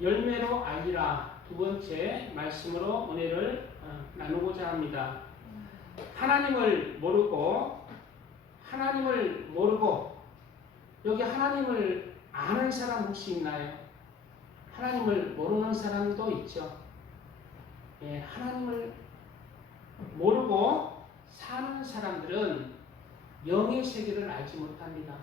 열매로 알리라 두 번째 말씀으로 은혜를 나누고자 합니다. 하나님을 모르고 여기 하나님을 아는 사람 혹시 있나요? 하나님을 모르는 사람도 있죠. 예, 하나님을 모르고 사는 사람들은 영의 세계를 알지 못합니다.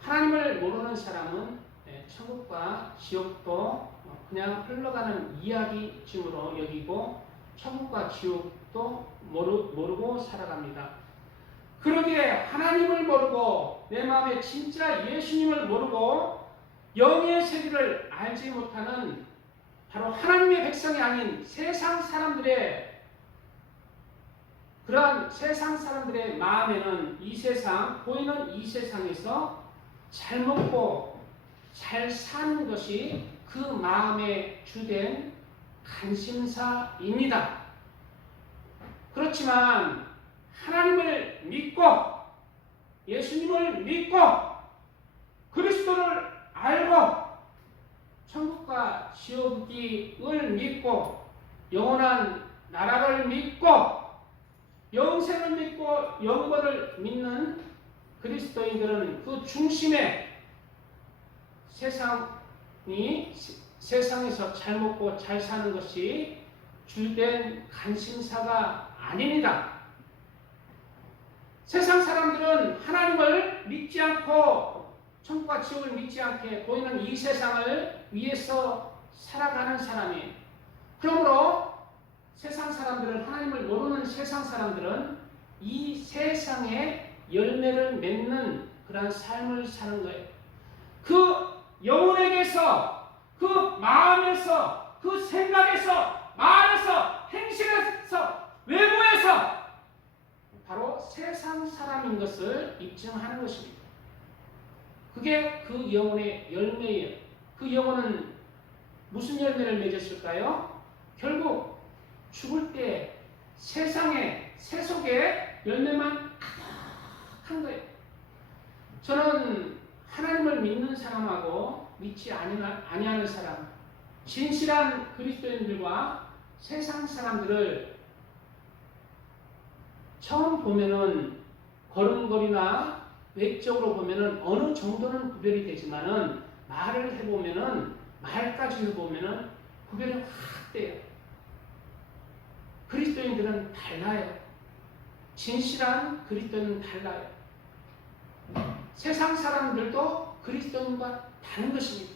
하나님을 모르는 사람은 천국과 지옥도 그냥 흘러가는 이야기쯤으로 여기고 천국과 지옥도 모르고 살아갑니다. 그러기에 하나님을 모르고 내 마음에 진짜 예수님을 모르고 영의 세계를 알지 못하는 바로 하나님의 백성이 아닌 세상 사람들의 그러한 세상 사람들의 마음에는 이 세상, 보이는 이 세상에서 잘 먹고 잘 사는 것이 그 마음의 주된 관심사입니다. 그렇지만 하나님을 믿고 예수님을 믿고 그리스도를 알고 천국과 지옥을 믿고 영원한 나라를 믿고 영생을 믿고 영원을 믿는 그리스도인들은 그 중심에 세상에서 잘 먹고 잘 사는 것이 주된 관심사가 아닙니다. 세상 사람들은 하나님을 믿지 않고 천국과 지옥을 믿지 않게 보이는 이 세상을 위해서 살아가는 사람이에요. 그러므로 세상 사람들은 하나님을 모르는 세상 사람들은 이 세상에 열매를 맺는 그런 삶을 사는 거예요. 그 영혼에게서, 그 마음에서, 그 생각에서, 말에서, 행실에서, 외모에서 바로 세상 사람인 것을 입증하는 것입니다. 그게 그 영혼의 열매예요. 그 영혼은 무슨 열매를 맺었을까요? 결국 죽을 때 세상에 세속에 열매만 가득한 거예요. 저는 하나님을 믿는 사람하고 믿지 아니하는 사람, 진실한 그리스도인들과 세상 사람들을 처음 보면은 걸음걸이나 외적으로 보면은 어느 정도는 구별이 되지만은 말을 해보면은 말까지 해보면은 구별이 확 돼요. 그리스도인들은 달라요. 진실한 그리스도인은 달라요. 세상 사람들도 그리스도인과 다른 것입니다.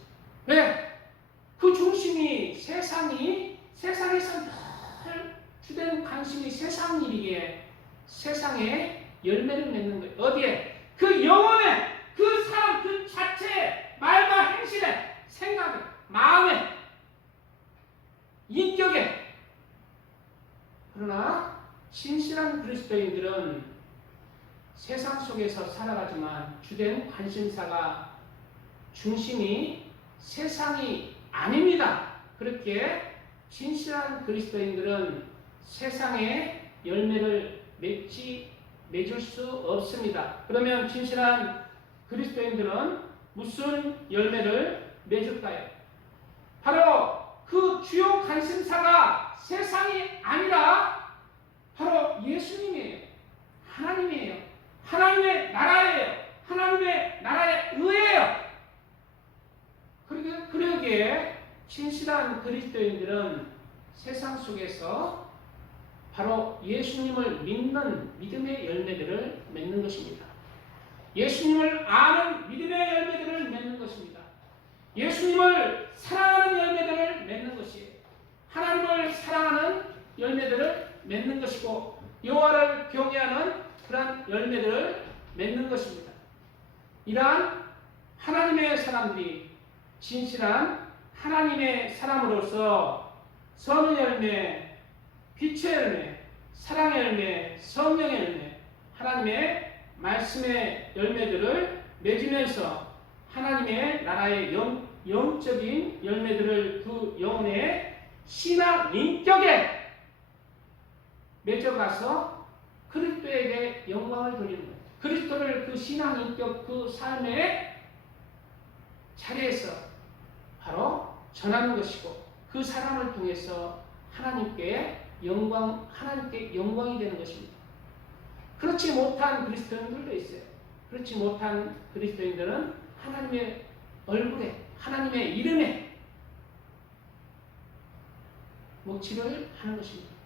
왜? 그 중심이 세상에서 늘 주된 관심이 세상 일이기에 세상에 열매를 맺는 거예요. 어디에? 그 영혼에, 그 사람 그 자체에, 말과 행실에, 생각에, 마음에, 인격에. 그러나 진실한 그리스도인들은 세상 속에서 살아가지만 주된 관심사가 중심이 세상이 아닙니다. 그렇게 진실한 그리스도인들은 세상에 열매를 맺을 수 없습니다. 그러면 진실한 그리스도인들은 무슨 열매를 맺을까요? 바로 그 주요 관심사가 세상이 아니라 바로 예수님이에요. 하나님이에요. 하나님의 나라예요. 하나님의 나라의 의예요. 그러기에 진실한 그리스도인들은 세상 속에서 바로 예수님을 믿는 믿음의 열매들을 맺는 것입니다. 예수님을 아는 믿음의 열매들을 맺는 것입니다. 예수님을 사랑하는 열매들을 맺는 것이에요. 하나님을 사랑하는 열매들을 맺는 것이고 여호와를 경외하는 그러한 열매들을 맺는 것입니다. 이러한 하나님의 사람들이 진실한 하나님의 사람으로서 선의 열매, 빛의 열매, 사랑의 열매, 성령의 열매, 하나님의 말씀의 열매들을 맺으면서 하나님의 나라의 영적인 열매들을 그 영혼의 신앙 인격에 맺어가서 그리스도에게 영광을 돌리는 거예요. 그리스도를 그 신앙 인격 그 삶의 자리에서 바로 전하는 것이고 그 사람을 통해서 하나님께 영광이 되는 것입니다. 그렇지 못한 그리스도인들도 있어요. 그렇지 못한 그리스도인들은 하나님의 얼굴에, 하나님의 이름에 묵지를 하는 것입니다.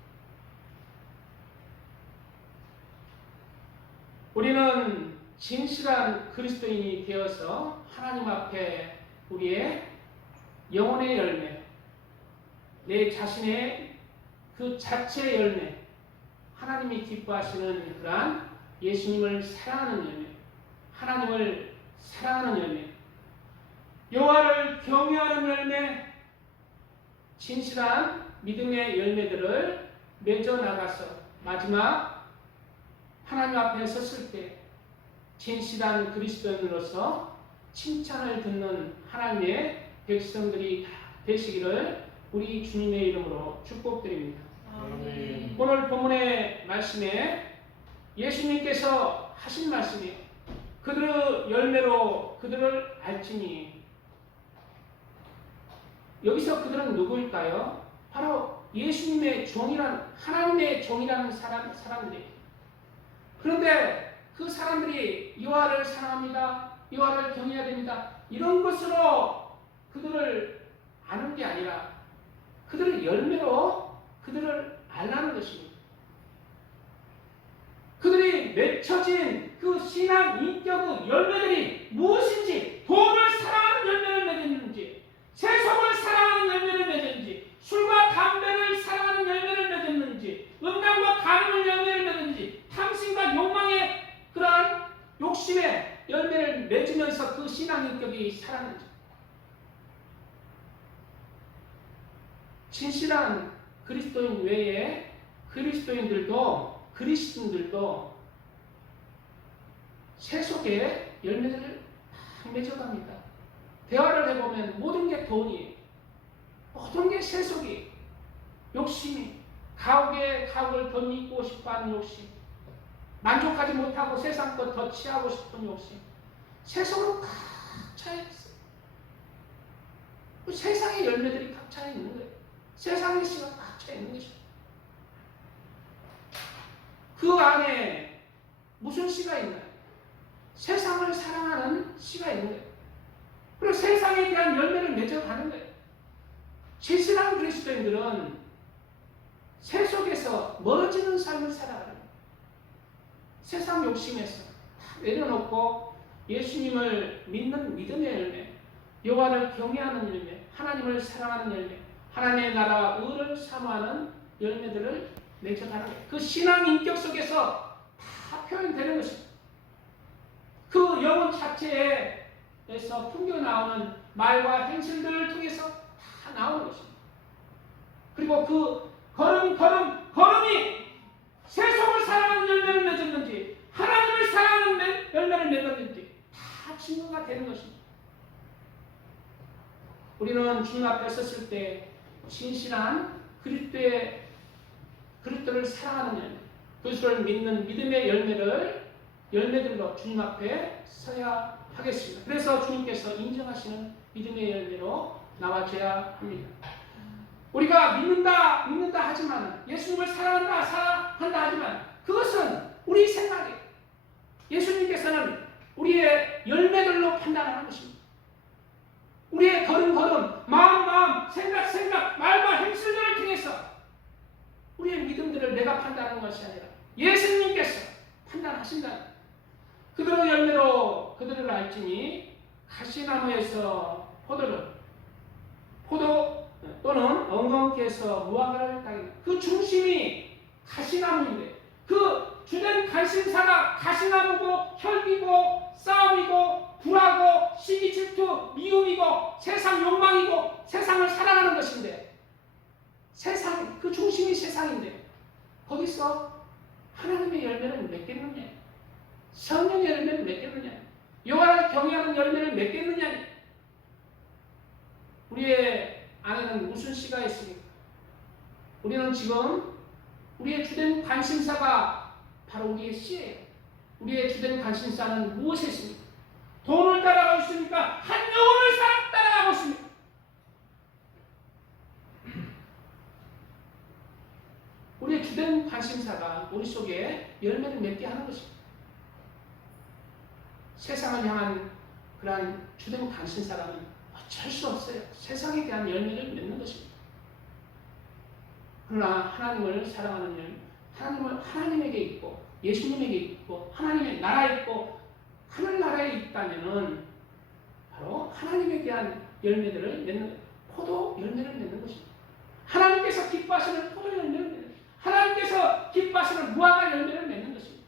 우리는 진실한 그리스도인이 되어서 하나님 앞에 우리의 영혼의 열매, 내 자신의 그 자체의 열매, 하나님이 기뻐하시는 그러한 예수님을 사랑하는 열매, 하나님을 사랑하는 열매, 여호와를 경외하는 열매, 진실한 믿음의 열매들을 맺어 나가서 마지막 하나님 앞에 섰을 때 진실한 그리스도인으로서 칭찬을 듣는 하나님의 백성들이 되시기를 우리 주님의 이름으로 축복드립니다. 아멘. 오늘 본문의 말씀에 예수님께서 하신 말씀이 그들의 열매로 그들을 알지니, 여기서 그들은 누구일까요? 바로 예수님의 종이란, 하나님의 종이라는 사람들이. 그런데 그 사람들이 여호와를 사랑합니다, 여호와를 경외해야 됩니다, 이런 것으로 그들을 아는 게 아니라 그들의 열매로 그들을 알라는 것입니다. 그들이 맺혀진 그 신앙 인격의 열매들이 무엇인지, 돈을 사랑하는 열매를 맺었는지, 세속을 사랑하는 열매를 맺었는지, 술과 담배를 사랑하는 열매를 맺었는지, 음란과 가늠의 열매를 맺었는지, 탐심과 욕망의 그러한 욕심의 열매를 맺으면서 그 신앙 인격이 살았는지. 진실한 그리스도인 외에 그리스도인들도 세속의 열매들을 다 맺어갑니다. 대화를 해보면 모든 게 돈이에요. 모든 게 세속이, 욕심이, 가옥을 더 입고 싶어하는 욕심, 만족하지 못하고 세상 것 더 취하고 싶은 욕심, 세속으로 꽉 차있어요. 세상의 열매들이 꽉 차 있는 거예요. 세상의 씨가 꽉 차 있는 것이죠. 그 안에 무슨 씨가 있나요? 세상을 사랑하는 씨가 있는 거예요. 그리고 세상에 대한 열매를 맺어가는 거예요. 진실한 그리스도인들은 세속에서 멀어지는 삶을 살아가는 거예요. 세상 욕심에서 다 내려놓고 예수님을 믿는 믿음의 열매, 여호와를 경외하는 열매, 하나님을 사랑하는 열매, 하나님의 나라와 의를 사모하는 열매들을 맺어가는 거예요. 그 신앙 인격 속에서 다 표현되는 것입니다. 그 영혼 자체에서 풍겨나오는 말과 행실들을 통해서 다 나오는 것입니다. 그리고 그 걸음이 세속을 사랑하는 열매를 맺었는지, 하나님을 사랑하는 열매를 맺었는지 다 증거가 되는 것입니다. 우리는 주님 앞에 섰을 때 진실한 그리스도를 사랑하는 열매, 그리스도를 믿는 믿음의 열매들로 주님 앞에 서야 하겠습니다. 그래서 주님께서 인정하시는 믿음의 열매로 나와줘야 합니다. 우리가 믿는다 하지만, 예수님을 사랑한다 하지만 그것은 우리 생각이에요. 예수님께서는 우리의 열매들로 판단하는 것입니다. 우리의 걸음, 마음, 생각, 말과 행실들을 통해서 우리의 믿음들을 내가 판단하는 것이 아니라 예수님께서 판단하신다. 그들의 열매로 그들을 알지니, 가시나무에서 포도 또는 엉겅퀴에서 무화과를 따기는, 그 중심이 가시나무인데 그 주된 관심사가 가시나무고 혈기고 싸움이고 불하고 시기 질투 미움이고 세상 욕망이고 세상을 사랑하는 것인데, 세상 그 중심이 세상인데 거기서 하나님의 열매를 맺겠느냐, 성령의 열매를 맺겠느냐, 여호와를 경외하는 열매를 맺겠느냐. 우리의 안에는 무슨 씨가 있습니까? 우리는 지금 우리의 주된 관심사가 바로 우리의 씨예요. 우리의 주된 관심사는 무엇에 있습니까? 돈을 따라가고 있습니까? 한 영혼을 따라가고 있습니까? 주된 관심사가 우리 속에 열매를 맺게 하는 것입니다. 세상을 향한 그러한 주된 관심사라면 어쩔 수 없어요. 세상에 대한 열매를 맺는 것입니다. 그러나 하나님을 사랑하는 열, 하나님을 하나님에게 있고 예수님에게 있고 하나님의 나라에 있고 하늘나라에 있다면은 바로 하나님에 대한 열매들을 맺는 포도 열매를 맺는 것입니다. 하나님께서 기뻐하시는 포도 열매를 맺는 것입니다. 하나님께서 기뻐하시는 무화과 열매를 맺는 것입니다.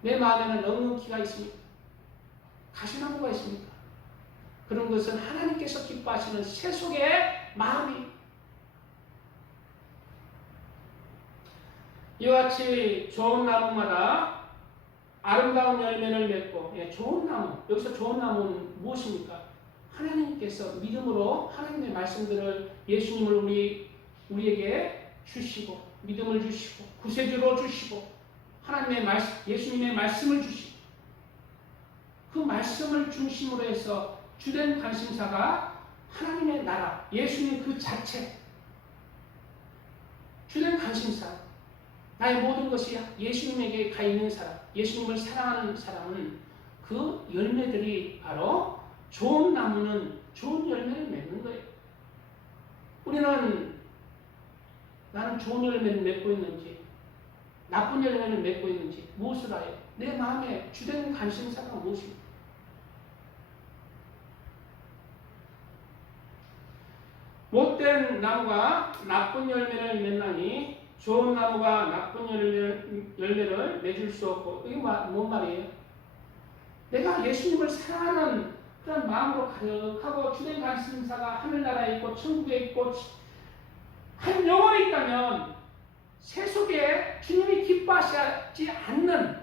내 마음에는 넉넉히가 있습니까? 가시나무가 있습니까? 그런 것은 하나님께서 기뻐하시는 세속의 마음이 이와 같이 좋은 나무마다 아름다운 열매를 맺고, 좋은 나무, 여기서 좋은 나무는 무엇입니까? 하나님께서 믿음으로 하나님의 말씀들을 예수님을 우리에게 주시고 믿음을 주시고 구세주로 주시고 하나님의 말씀, 예수님의 말씀을 주시고 그 말씀을 중심으로 해서 주된 관심사가 하나님의 나라, 예수님 그 자체 주된 관심사 나의 모든 것이 예수님에게 가 있는 사람, 예수님을 사랑하는 사람은 그 열매들이 바로 좋은 나무는 좋은 열매를 맺는 거예요. 우리는 나는 좋은 열매를 맺고 있는지 나쁜 열매를 맺고 있는지 무엇을 알아요? 내 마음에 주된 관심사가 무엇입니까? 못된 나무가 나쁜 열매를 맺나니 좋은 나무가 나쁜 열매를 맺을 수 없고, 이게 뭔 말이에요? 내가 예수님을 사랑하는 그런 마음으로 가득하고 주된 관심사가 하늘나라에 있고 천국에 있고 한 영혼이 있다면 세속에 주님이 기뻐하지 않는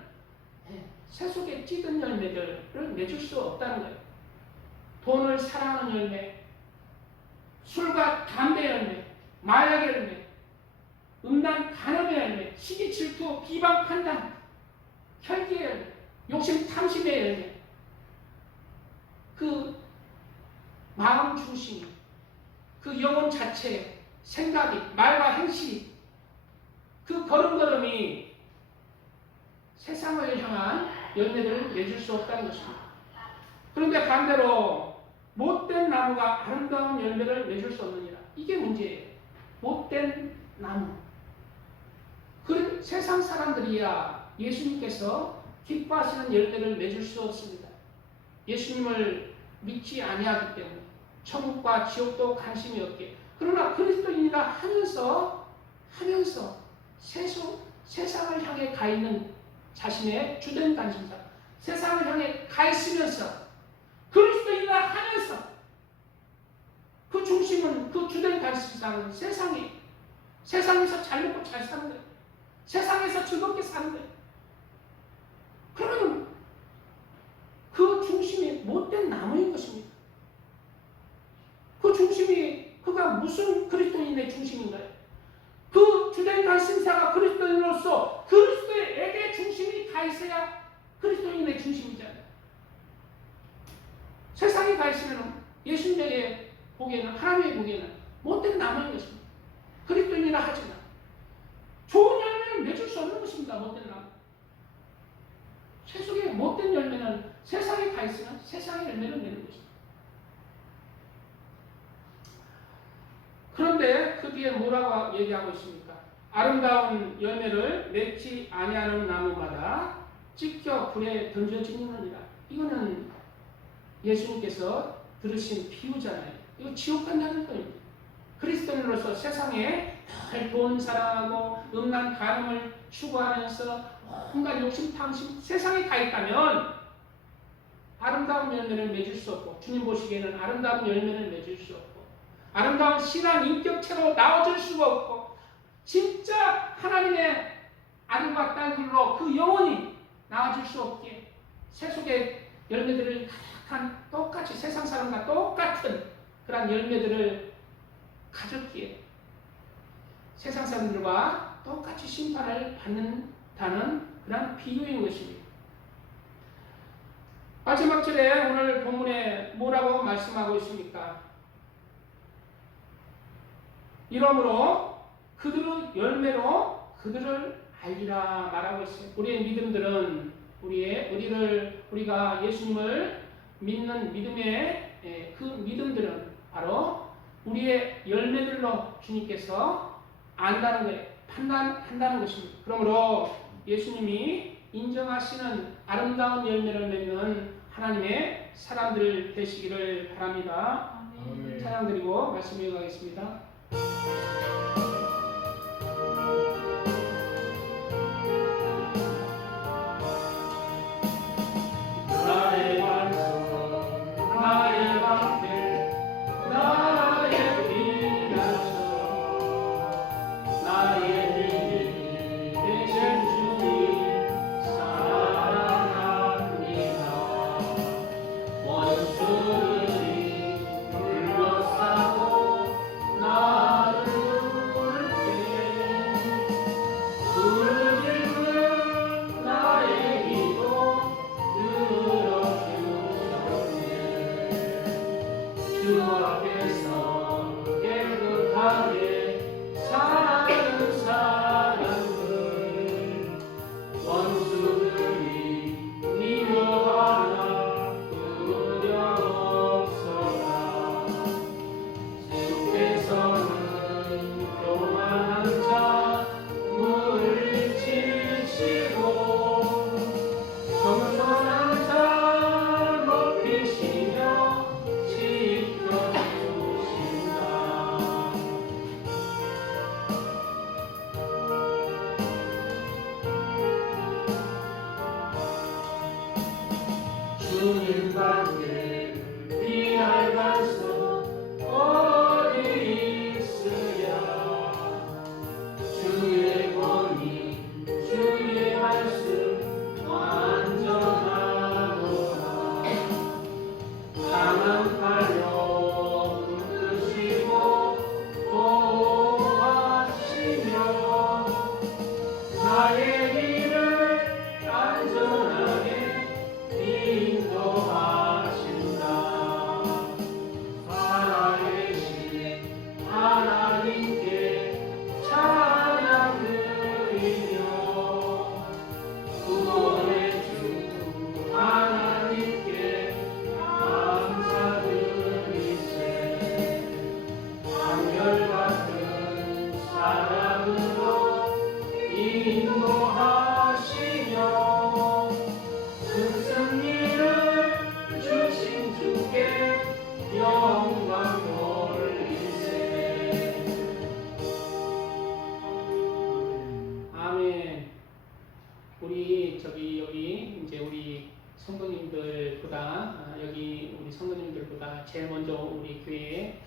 세속에 찌든 열매들을 맺을 수 없다는 거예요. 돈을 사랑하는 열매, 술과 담배 열매, 마약 열매, 음란 간음의 열매, 시기 질투, 비방 판단, 혈기의 열매, 욕심 탐심의 열매, 그 마음 중심이, 그 영혼 자체, 생각이, 말과 행실이, 그 걸음걸음이 세상을 향한 열매를 맺을 수 없다는 것입니다. 그런데 반대로 못된 나무가 아름다운 열매를 맺을 수 없느니라. 이게 문제예요. 못된 나무. 그 세상 사람들이야 예수님께서 기뻐하시는 열매를 맺을 수 없습니다. 예수님을 믿지 아니하기 때문에 천국과 지옥도 관심이 없게. 그러나 그리스도인이라 하면서 세상을 향해 가 있는 자신의 주된 관심사, 세상을 향해 가 있으면서 그리스도인이라 하면서 그 중심은, 그 주된 관심사는 세상에서 잘 먹고 잘 사는 거예요. 세상에서 즐겁게 사는 거예요. 그러면 그 중심이 못된 나무인 것입니다. 그 중심이 그가 무슨 그리스도인의 중심인가요? 그 주된 관심사가 그리스도인으로서 그리스도에게 중심이 가 있어야 그리스도인의 중심이잖아요. 세상에 가 있으면 예수님에게 보기에는, 하나님의 보기에는 못된 나무인 것입니다. 그리스도인이라 하지만 좋은 열매를 맺을 수 없는 것입니다. 못된 나무. 세속에 못된 열매는 세상에 가 있으면 세상의 열매를 맺는 것입니다. 그런데 그 뒤에 뭐라고 얘기하고 있습니까? 아름다운 열매를 맺지 아니하는 나무마다 찢겨 불에 던져지느니라. 이거는 예수님께서 들으신 비유잖아요. 이거 지옥 간다는 거예요. 그리스도인으로서 세상에 돈 사랑하고 음란 간음을 추구하면서 온갖 욕심 탐심 세상에 가 있다면 아름다운 열매를 맺을 수 없고, 주님 보시기에는 아름다운 열매를 맺을 수 없고, 아름다운 신앙 인격체로 나와줄 수가 없고, 진짜 하나님의 아들과 딸들로 그 영혼이 나와줄 수 없기에 세속의 열매들을 가득한, 똑같이 세상 사람과 똑같은 그런 열매들을 가졌기에 세상 사람들과 똑같이 심판을 받는다는 그런 비유인 것입니다. 마지막 절에 오늘 본문에 뭐라고 말씀하고 있습니까? 이러므로 그들의 열매로 그들을 알리라 말하고 있어요. 우리의 믿음들은 우리가 예수님을 믿는 믿음의 그 믿음들은 바로 우리의 열매들로 주님께서 안다는 거예요. 판단한다는 것입니다. 그러므로 예수님이 인정하시는 아름다운 열매를 맺는 하나님의 사람들 되시기를 바랍니다. 아멘. 찬양 드리고 말씀 이어가겠습니다. 나의 반석, 나의 방패, 나의 피난처, 나의 힘이 되신 주님 사랑합니다. 원수들이 둘러싸고 나를 부를 때 부르짖는 나의 기도 주 앞에서 깨끗하게 사는 사람들 원수들이 미워하나 두려워서라. 주께서는 교만한 자 물리치시고 겸손한 자 높이시며 주님 밖에 피할 반석 어디 있으랴. 주의 권위 주의 말씀 완전하도다. 강한 팔로 붙드시고 보호하시며 나의 길을 안전하게 인도하신다. 살아계신 하나님께 찬양 드리며 구원의 주 하나님께 감사드리세. 한결같은 사랑으로 인도하시며 큰 승리를 주신 주께 영광 돌리세. 아멘. 우리 여기 이제 우리 성도님들보다 여기 우리 성도님들보다 제일 먼저 우리 교회에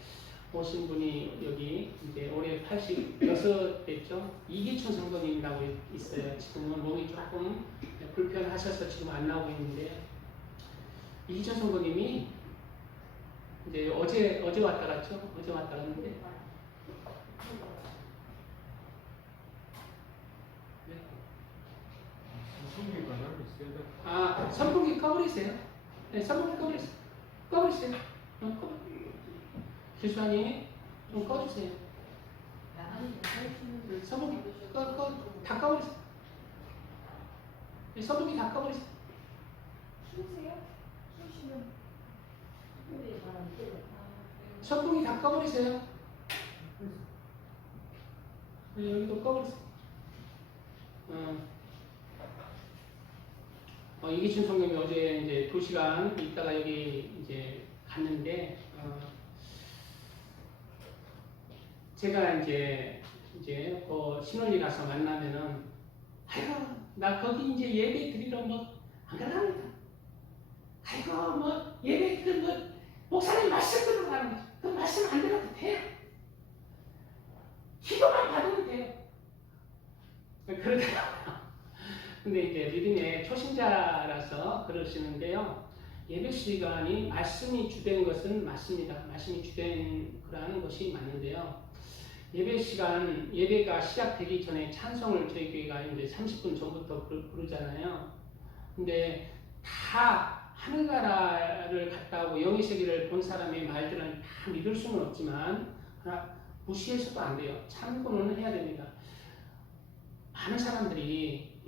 오신 분이 여기 이제 올해 86 됐죠. 이기춘 성도님이라고 있어요. 지금은 몸이 조금 불편하셔서 지금 안 나오고 있는데, 이기춘 성도님이 이제 어제 왔다 갔죠. 어제 왔다 갔는데 선풍기가 나를 세다. 선풍기 꺼버리세요. 네, 선풍기 꺼버리세요. 꺼버리세요. 기수아님 좀 꺼주세요. 선풍기 다 꺼버리세요. 선풍기 다 꺼버리세요. 선풍기 다 꺼버리세요. 여기도 꺼버리세요. 이기춘 성령이 어제 이제 2시간 있다가 여기 이제 갔는데, 제가 이제 신혼이 가서 만나면은, 아이고, 나 거기 이제 예배 드리러 안 가랍니다. 아이고, 예배 목사님 말씀 들으러 가는 거죠. 그 말씀 안 들어도 돼요. 기도만 받으면 돼요. 그러더라고요. 근데 이제 믿음의 초신자라서 그러시는데요. 예배 시간이 말씀이 주된 것은 맞습니다. 말씀이 주된 거라는 것이 맞는데요. 예배 시간, 예배가 시작되기 전에 찬송을 저희 교회가 이제 30분 전부터 부르잖아요. 근데 다 하늘나라를 갔다 오고 영의 세계를 본 사람의 말들은 다 믿을 수는 없지만, 무시해서도 안 돼요. 참고는 해야 됩니다. 많은 사람들이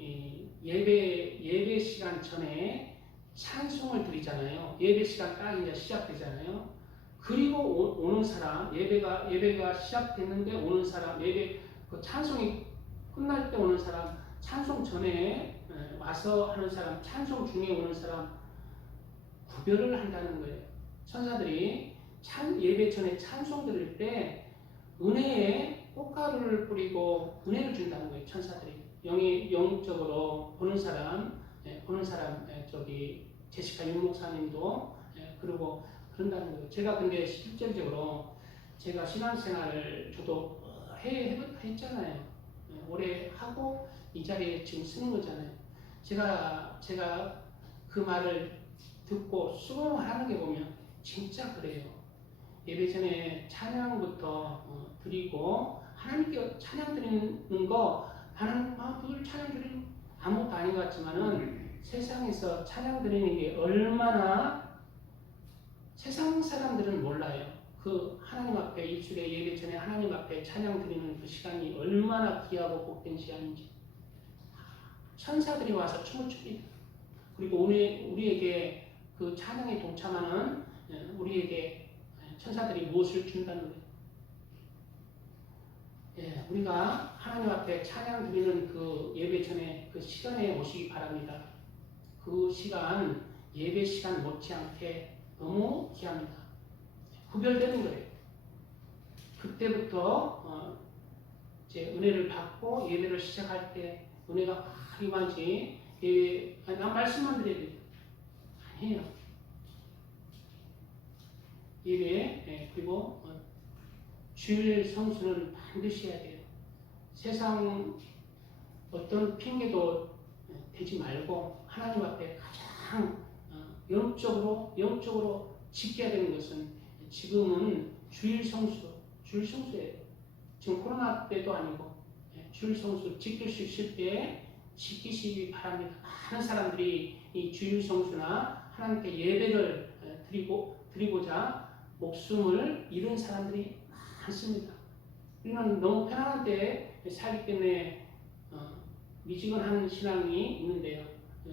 예배 시간 전에 찬송을 드리잖아요. 예배 시간 딱 이제 시작되잖아요. 그리고 오는 사람, 예배가 시작됐는데 오는 사람, 예배 그 찬송이 끝날 때 오는 사람, 찬송 전에 와서 하는 사람, 찬송 중에 오는 사람 구별을 한다는 거예요. 천사들이 예배 전에 찬송 드릴 때 은혜에 꽃가루를 뿌리고 은혜를 준다는 거예요. 천사들이 영적으로 보는 사람, 저기 제시카 윤 목사님도 그리고 그런다는 거예요. 제가 근데 실질적으로 제가 신앙생활을 저도 했잖아요. 오래 하고 이 자리에 지금 쓰는 거잖아요. 제가 그 말을 듣고 수긍하는 게 보면 진짜 그래요. 예배 전에 찬양부터 드리고 하나님께 찬양 드리는 거 나는 늘 찬양 드리는 아무것도 아닌 것 같지만은 세상에서 찬양 드리는 게 얼마나 세상 사람들은 몰라요. 그 하나님 앞에 일주일에 예배 전에 하나님 앞에 찬양 드리는 그 시간이 얼마나 귀하고 복된 시간인지. 천사들이 와서 춤을 춥니다. 그리고 우리에게 그 찬양에 동참하는 우리에게 천사들이 무엇을 준다는 거예요. 우리가 하나님 앞에 찬양 드리는 그 예배 전에 그 시간에 오시기 바랍니다. 그 시간 예배 시간 못지않게 너무 귀합니다. 구별되는 거예요. 그때부터 이제 은혜를 받고 예배를 시작할 때 은혜가 막 임하지 난 말씀만 드려야 돼요. 아니에요. 예배 그리고 주일 성수는 반드시 해야 돼요. 세상 어떤 핑계도 대지 말고 하나님 앞에 가장 영적으로 지켜야 되는 것은 지금은 주일 성수예요. 지금 코로나 때도 아니고 주일 성수 지킬 수 있을 때 지키시기 바랍니다. 많은 사람들이 이 주일 성수나 하나님께 예배를 드리고자 목숨을 잃은 사람들이 많습니다. 우리는 너무 편안한 때 살기 때문에 미지근한 신앙이 있는데요.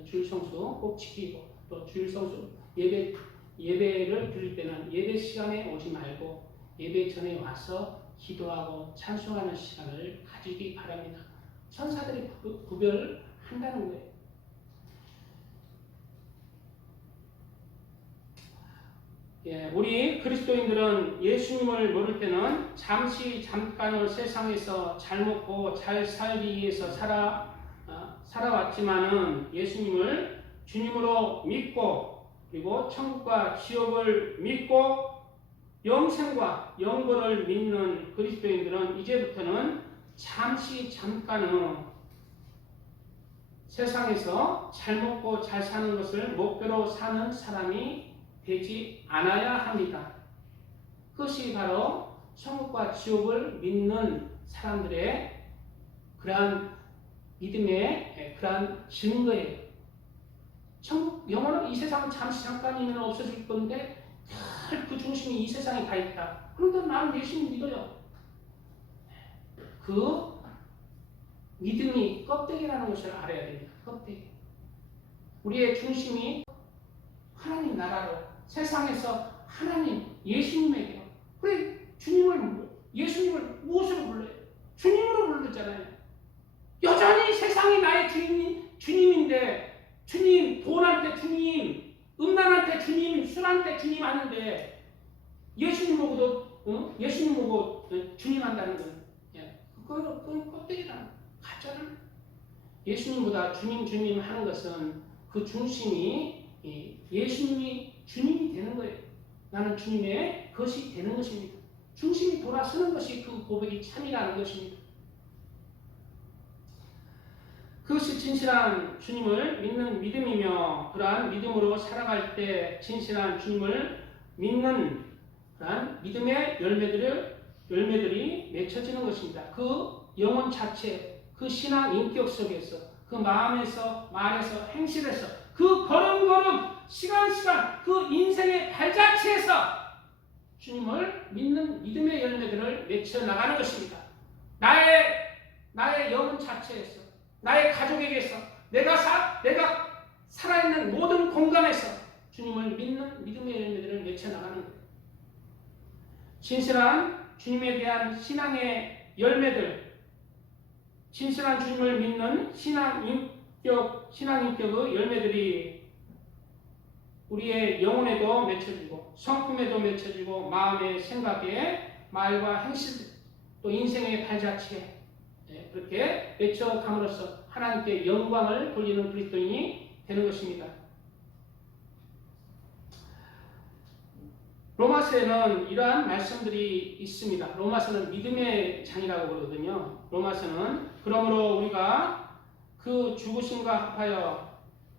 주일 성수 꼭 지키고 또 주일 성수 예배를 드릴 때는 예배 시간에 오지 말고 예배 전에 와서 기도하고 찬송하는 시간을 가지기 바랍니다. 천사들이 구별한다는 거예요. 우리 그리스도인들은 예수님을 모를 때는 잠깐을 세상에서 잘 먹고 잘 살기 위해서 살아왔지만은 예수님을 주님으로 믿고 그리고 천국과 지옥을 믿고 영생과 영권을 믿는 그리스도인들은 이제부터는 잠깐은 세상에서 잘 먹고 잘 사는 것을 목표로 사는 사람이 되지 않아야 합니다. 그것이 바로 천국과 지옥을 믿는 사람들의 그러한 믿음의 그러한 증거예요. 영원한 이 세상은 잠깐이면 없어질 건데 늘 그 중심이 이 세상에 가 있다. 그런데 나는 예수님 믿어요. 그 믿음이 껍데기라는 것을 알아야 됩니다. 껍데기. 우리의 중심이 하나님 나라로 세상에서 하나님 예수님에게요. 그래 예수님을 무엇으로 불러요? 주님으로 부르잖아요. 여전히 세상이 나의 주님인데 주님, 돈한테 주님, 음란한테 주님, 술한테 주님 하는데 예수님 보고 주님 한다는 건 그건 껍데기다. 가짜는 예수님보다 주님 하는 것은 그 중심이 예수님이 주님이 되는 거예요. 나는 주님의 것이 되는 것입니다. 중심이 돌아서는 것이 그 고백이 참이라는 것입니다. 그것이 진실한 주님을 믿는 믿음이며 그러한 믿음으로 살아갈 때 진실한 주님을 믿는 그러한 믿음의 열매들이 맺혀지는 것입니다. 그 영혼 자체, 그 신앙 인격 속에서, 그 마음에서, 말에서, 행실에서, 그 걸음걸음, 시간, 그 인생의 발자취에서 주님을 믿는 믿음의 열매들을 열매들을 맺혀 나가는 것입니다. 나의 영혼 자체에서, 나의 가족에게서, 내가 살아있는 모든 공간에서 주님을 믿는 믿음의 열매들을 맺혀 나가는 거예요. 진실한 주님에 대한 신앙의 열매들, 진실한 주님을 믿는 신앙인격의 열매들이 우리의 영혼에도 맺혀지고 성품에도 맺혀지고 마음의 생각에 말과 행실 또 인생의 발자취에 그렇게 맺혀감으로써 하나님께 영광을 돌리는 그리스도인이 되는 것입니다. 로마서에는 이러한 말씀들이 있습니다. 로마서는 믿음의 장이라고 그러거든요. 로마서는 그러므로 우리가 그 죽으심과 합하여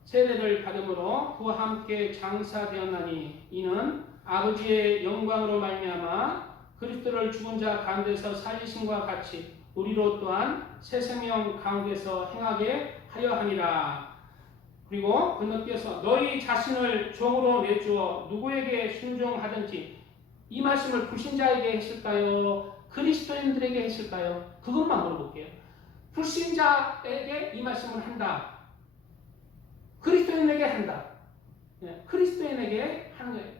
세례를 받음으로 그와 함께 장사되었나니 이는 아버지의 영광으로 말미암아 그리스도를 죽은 자 가운데서 살리심과 같이 우리로 또한 새 생명 가운데서 행하게 하려 함이라. 그리고 건너뛰어서 너희 자신을 종으로 내주어 누구에게 순종하든지, 이 말씀을 불신자에게 했을까요? 그리스도인들에게 했을까요? 그것만 물어볼게요. 불신자에게 이 말씀을 한다. 그리스도인에게 한다. 그리스도인에게 하는 거예요.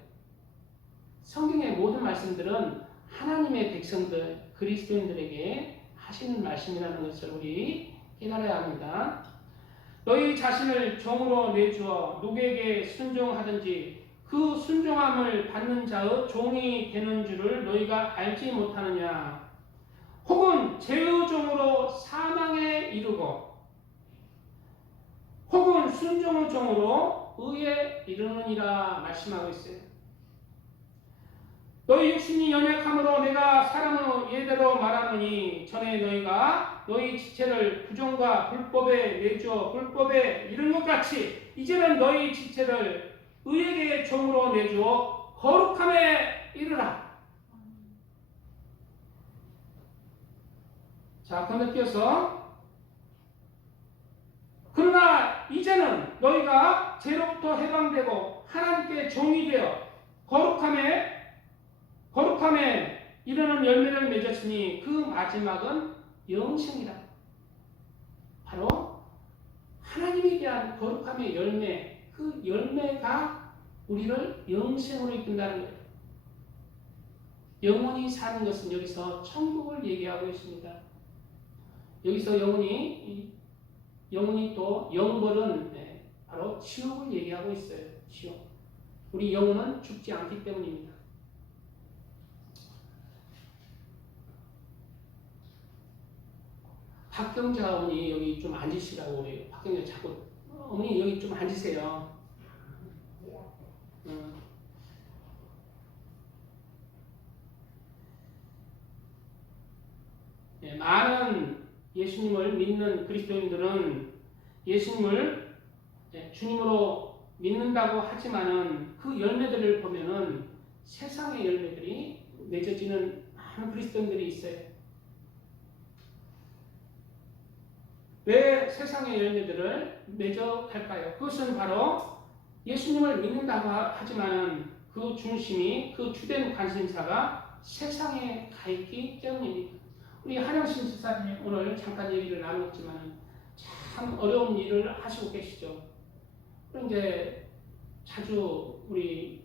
성경의 모든 말씀들은 하나님의 백성들, 그리스도인들에게 하시는 말씀이라는 것을 우리 깨달아야 합니다. 너희 자신을 종으로 내주어 누구에게 순종하든지 그 순종함을 받는 자의 종이 되는 줄을 너희가 알지 못하느냐. 혹은 죄의 종으로 사망에 이르고 혹은 순종의 종으로 의에 이르느니라 말씀하고 있어요. 너희 육신이 연약함으로 내가 사람의 예대로 말하노니 전에 너희가 너희 지체를 부정과 불법에 내주어 불법에 이른 것 같이 이제는 너희 지체를 의에게 종으로 내주어 거룩함에 이르라. 자, 건너뛰어서 그러나 이제는 너희가 죄로부터 해방되고 하나님께 종이 되어 거룩함에 이르는 열매를 맺었으니 그 마지막은 영생이라. 바로 하나님에 대한 거룩함의 열매, 그 열매가 우리를 영생으로 이끈다는 거예요. 영원히 사는 것은 여기서 천국을 얘기하고 있습니다. 여기서 영원히 또 영벌은 바로 지옥을 얘기하고 있어요. 지옥. 우리 영혼은 죽지 않기 때문입니다. 박경자 어머니 여기 좀 앉으시라고 그래요. 박경자 자꾸 어머니 여기 좀 앉으세요. 많은 예수님을 믿는 그리스도인들은 예수님을 주님으로 믿는다고 하지만은 그 열매들을 보면은 세상의 열매들이 맺어지는 많은 그리스도인들이 있어요. 왜 세상의 열매들을 맺어갈까요? 그것은 바로 예수님을 믿는다고 하지만은 그 중심이, 그 주된 관심사가 세상에 가 있기 때문입니다. 우리 한영신 지사님 오늘 잠깐 얘기를 나눴지만 참 어려운 일을 하시고 계시죠. 이제 자주 우리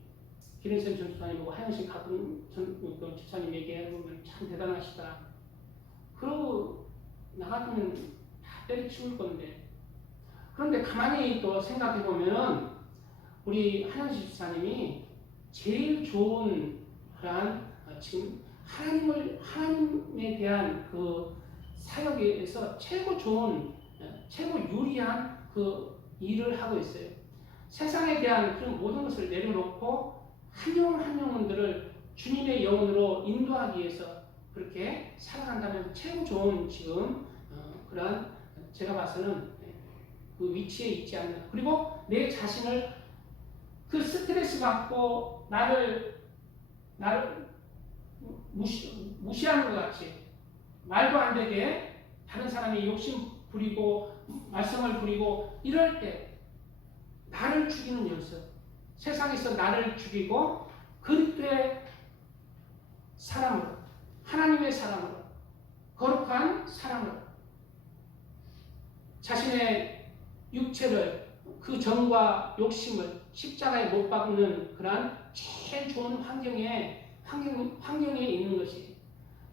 기린쌤 전도사님하고 한영신 가끔 지사님 얘기해보면 참 대단하시다. 그러고 나가면 다 때려치울 건데. 그런데 가만히 또 생각해보면 우리 한영신 지사님이 제일 좋은 그러한 지금 하나님에 대한 그 사역에서 최고 좋은, 최고 유리한 그 일을 하고 있어요. 세상에 대한 그런 모든 것을 내려놓고 한 영혼 한 영혼들을 주님의 영혼으로 인도하기 위해서 그렇게 살아간다면 최고 좋은 지금 그런 제가 봐서는 그 위치에 있지 않나. 그리고 내 자신을 그 스트레스 받고 나를 무시하는 것 같이 말도 안 되게 다른 사람이 욕심 부리고 말썽을 부리고 이럴 때 나를 죽이는 연습, 세상에서 나를 죽이고 그리스도의 사람으로 하나님의 사랑으로, 거룩한 사랑으로 자신의 육체를, 그 정과 욕심을 십자가에 못 박는 그러한 제일 좋은 환경에 있는 것이,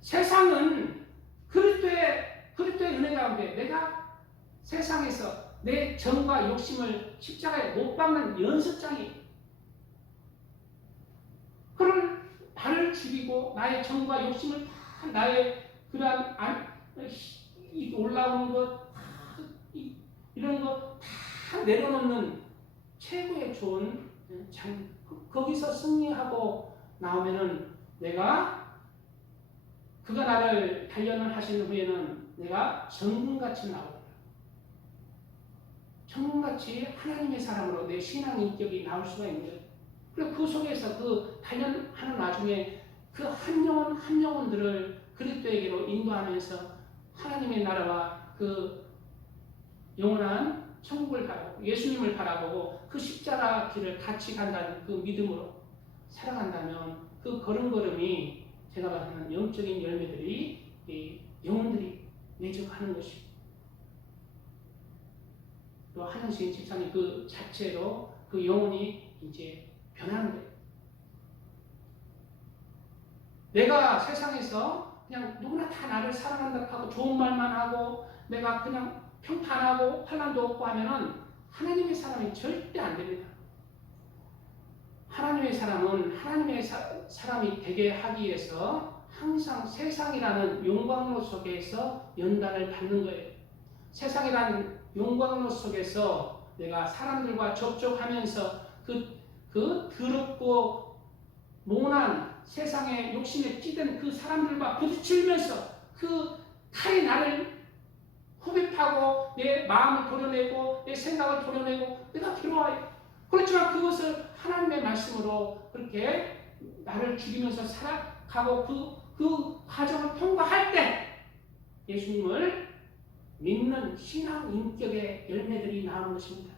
세상은 그리스도의 은혜 가운데 내가 세상에서 내 정과 욕심을 십자가에 못 박는 연습장이, 그를 나를 죽이고 나의 정과 욕심을 다, 나의 그러한 올라오는 것, 이런 거 다 내려놓는 최고의 좋은 장, 거기서 승리하고 나오면은 그가 나를 단련을 하신 후에는 내가 정금같이 나오더라. 정금같이 하나님의 사람으로 내 신앙 인격이 나올 수가 있는 거예요. 그리고 그 속에서 그 단련하는 와중에 그 한 영혼들을 그리스도에게로 인도하면서 하나님의 나라와 그 영원한 천국을 바라보고 예수님을 바라보고 그 십자가 길을 같이 간다는 그 믿음으로 살아간다면 그 걸음걸음이 제가 말하는 영적인 열매들이, 영혼들이 매적하는 것입니다. 또 한영신 집사님 그 자체로 그 영혼이 이제 변하는 거예요. 내가 세상에서 그냥 누구나 다 나를 사랑한다 하고 좋은 말만 하고 내가 그냥 평탄하고 환난도 없고 하면은 하나님의 사람이 절대 안 됩니다. 하나님의 사람은 하나님의 사람이 되게 하기 위해서 항상 세상이라는 용광로 속에서 연단을 받는 거예요. 세상이라는 용광로 속에서 내가 사람들과 접촉하면서 그 더럽고 모난 세상의 욕심에 찌든 그 사람들과 부딪히면서 그 칼이 나를 후벼파고 내 마음을 도려내고 내 생각을 도려내고 내가 괴로워요. 그렇지만 그것을 하나님의 말씀으로 그렇게 나를 죽이면서 살아가고 그 과정을 통과할 때 예수님을 믿는 신앙 인격의 열매들이 나오는 것입니다.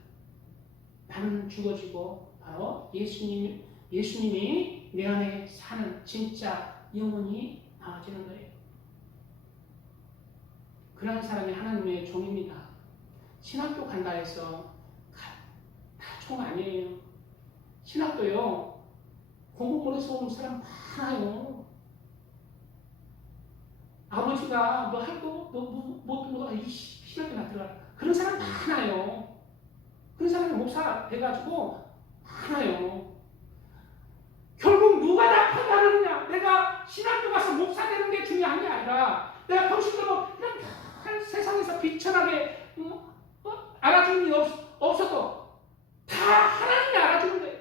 나는 죽어지고 바로 예수님이 내 안에 사는 진짜 영혼이 나와지는 거예요. 그런 사람이 하나님의 종입니다. 신학교 간다 해서 다 종 아니에요. 신학교요, 공부 못해서 오는 사람 많아요. 아버지가 뭐 할 거, 신학교 나 들어가. 그런 사람 많아요. 그런 사람이 목사 돼가지고 많아요. 결국 누가 나 판단하느냐? 내가 신학교 가서 목사 되는 게 중요한 게 아니라 내가 평신도로 그냥 세상에서 비천하게 알아주는 게 없어도 다 하나님이 알아주는 거예요.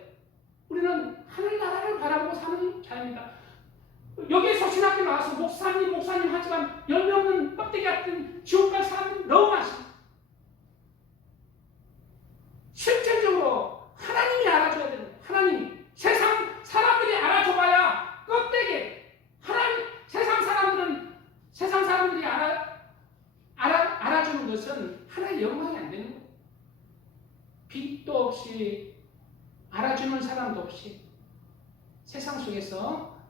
우리는 하늘나라를 바라보고 사는 자입니다. 여기에서 신학교 나와서 목사님 하지만 열매 없는 껍데기 같은 지옥 갈 사람들이 너무 많습니다. 실질적으로 하나님이 알아줘야 되는 거예요. 하나님이. 세상 사람들이 알아줘봐야 껍데기. 세상 사람들이 알아주는 것은 하나의 영광이 안 되는 거예요. 빛도 없이 알아주는 사람도 없이 세상 속에서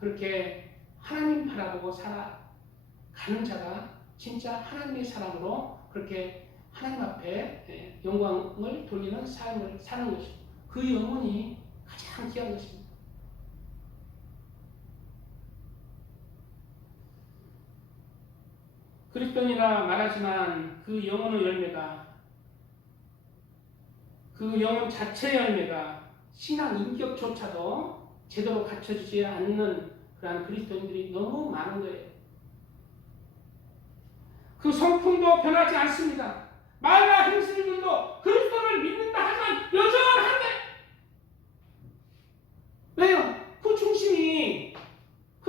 그렇게 하나님 바라보고 살아가는 자가 진짜 하나님의 사람으로 그렇게 하나님 앞에 영광을 돌리는 삶을 사는 것이고 그 영혼이 가장 귀한 것입니다. 그리스도인이라 말하지만 그 영혼의 열매가, 그 영혼 자체의 열매가 신앙 인격조차도 제대로 갖춰지지 않는 그러한 그리스도인들이 너무 많은 거예요. 그 성품도 변하지 않습니다. 말과 행실들도 그리스도를 믿는다 하지만 여전한데 왜요? 그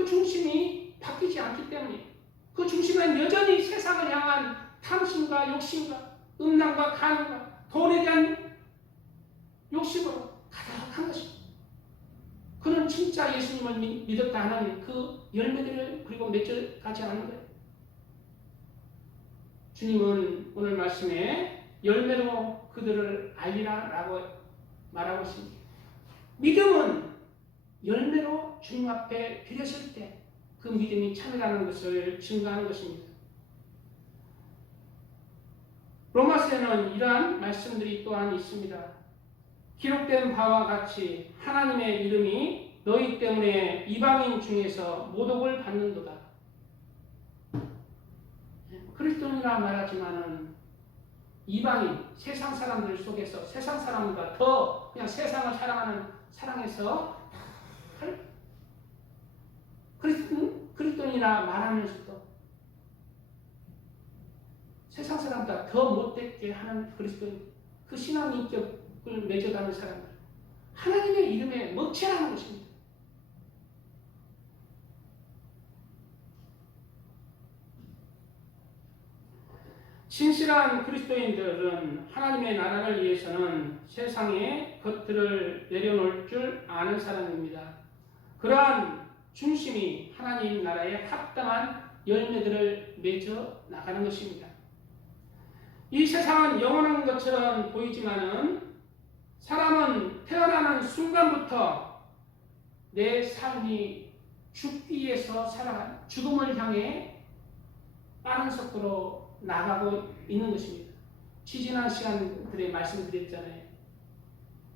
중심이 바뀌지 않기 때문에 그 중심은 여전히 세상을 향한 탐심과 욕심과 음란과 간음과 돈에 대한 욕심으로 가득한 것입니다. 그는 진짜 예수님을 믿었다 하는 그 열매들을 그리고 맺어가지 않는 거예요. 주님은 오늘 말씀에 열매로 그들을 알리라 라고 말하고 있습니다. 믿음은 열매로 주님 앞에 드렸을 때 그 믿음이 참이라는 것을 증거하는 것입니다. 로마서에는 이러한 말씀들이 또한 있습니다. 기록된 바와 같이 하나님의 이름이 너희 때문에 이방인 중에서 모독을 받는도다. 그리스도인이라 말하지만은 이방인, 세상 사람들 속에서 세상 사람보다 더 그냥 세상을 사랑하는 사랑에서 그리스도인이라 말하면서도 세상 사람보다 더 못되게 하는 그리스도인, 그 신앙 인격을 맺어가는 사람들, 하나님의 이름에 먹칠하는 것입니다. 진실한 그리스도인들은 하나님의 나라를 위해서는 세상의 것들을 내려놓을 줄 아는 사람입니다. 그러한 중심이 하나님 나라에 합당한 열매들을 맺어 나가는 것입니다. 이 세상은 영원한 것처럼 보이지만은 사람은 태어나는 순간부터 내 삶이 죽기 위해서 살아간 죽음을 향해 빠른 속도로 나가고 있는 것입니다. 지지난 시간들에 말씀드렸잖아요.